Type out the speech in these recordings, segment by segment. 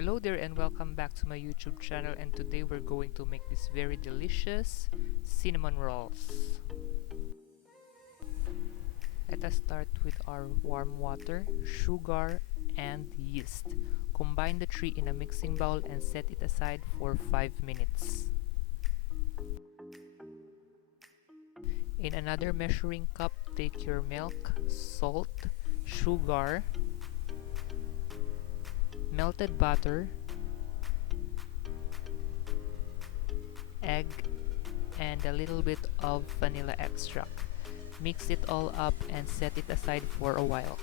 Hello there and welcome back to my YouTube channel, and today we're going to make this very delicious cinnamon rolls. Let us start with our warm water, sugar, and yeast. Combine the three in a mixing bowl and set it aside for 5 minutes. In another measuring cup, take your milk, salt, sugar, melted butter, egg, and a little bit of vanilla extract. Mix it all up and set it aside for a while.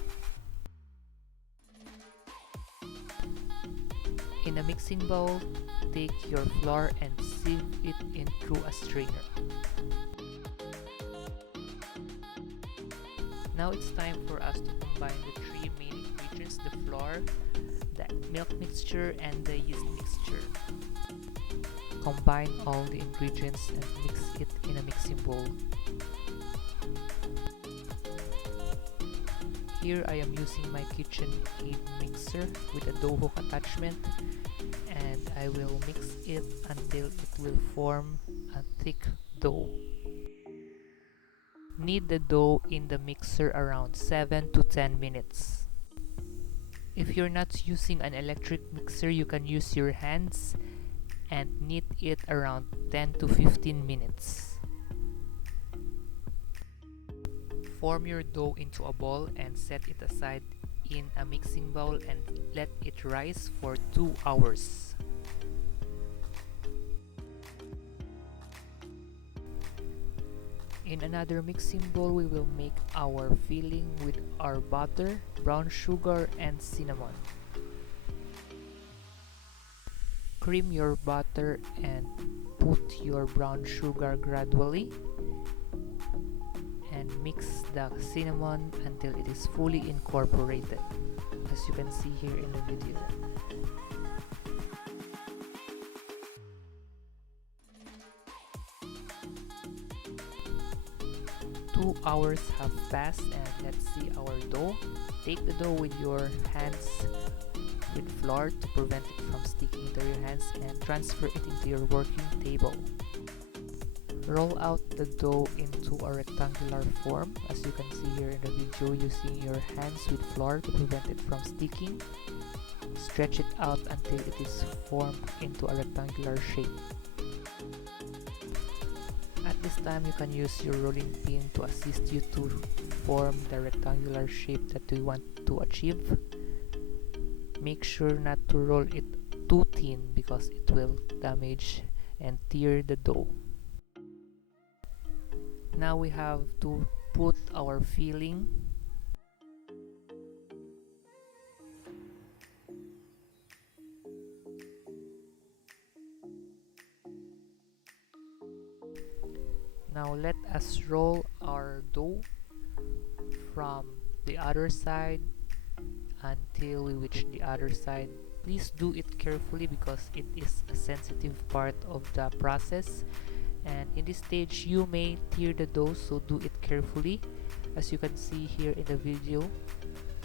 In a mixing bowl, take your flour and sieve it in through a strainer. Now it's time for us to combine the three main ingredients: the flour, the milk mixture, and the yeast mixture. Combine all the ingredients and mix it in a mixing bowl. Here I am using my KitchenAid mixer with a dough hook attachment, and I will mix it until it will form a thick dough. Knead the dough in the mixer around 7 to 10 minutes. If you're not using an electric mixer, you can use your hands and knead it around 10 to 15 minutes. Form your dough into a ball and set it aside in a mixing bowl and let it rise for 2 hours. In another mixing bowl, we will make our filling with our butter, brown sugar, and cinnamon. Cream your butter and put your brown sugar gradually, and mix the cinnamon until it is fully incorporated, as you can see here in the video. 2 hours have passed and let's see our dough. Take the dough with your hands with flour to prevent it from sticking into your hands and transfer it into your working table. Roll out the dough into a rectangular form, as you can see here in the video, using your hands with flour to prevent it from sticking. Stretch it out until it is formed into a rectangular shape. At this time, you can use your rolling pin to assist you to form the rectangular shape that you want to achieve. Make sure not to roll it too thin because it will damage and tear the dough. Now we have to put our filling. Now let us roll our dough from the other side until we reach the other side. Please do it carefully because it is a sensitive part of the process, and in this stage you may tear the dough, so do it carefully. As you can see here in the video,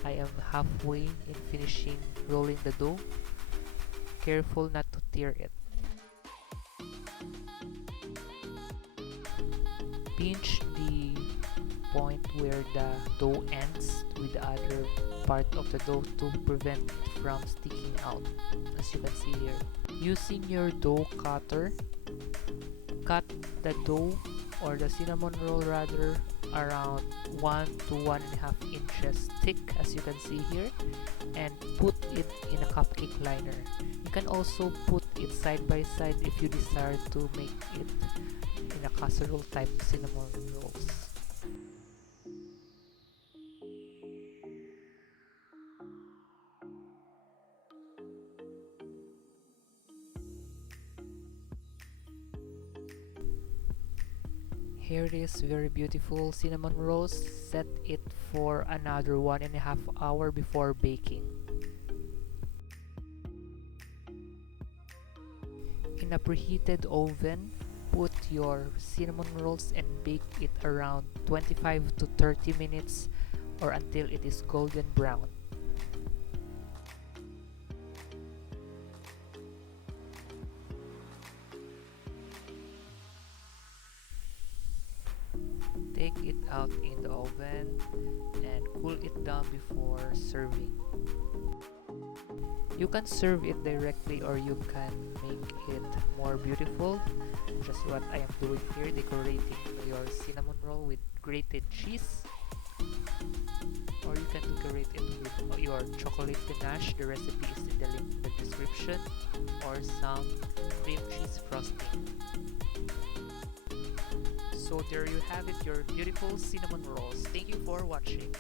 I am halfway in finishing rolling the dough. Careful not to tear it. Pinch the point where the dough ends with the other part of the dough to prevent it from sticking out, as you can see here. Using your dough cutter, cut the dough, or the cinnamon roll rather, around 1 to 1.5 inches thick, as you can see here, and put it in a cupcake liner. You can also put it side by side if you desire to make it in a casserole type cinnamon rolls. Here it is, very beautiful cinnamon rolls. Set it for another 1.5 hours before baking. In a preheated oven, put your cinnamon rolls and bake it around 25 to 30 minutes or until it is golden brown. Take it out in the oven and cool it down before serving. You can serve it directly or you can make it more beautiful. Just what I am doing here, decorating your cinnamon roll with grated cheese. Or you can decorate it with your chocolate ganache. The recipe is in the link in the description. Or some cream cheese frosting. So there you have it, your beautiful cinnamon rolls. Thank you for watching.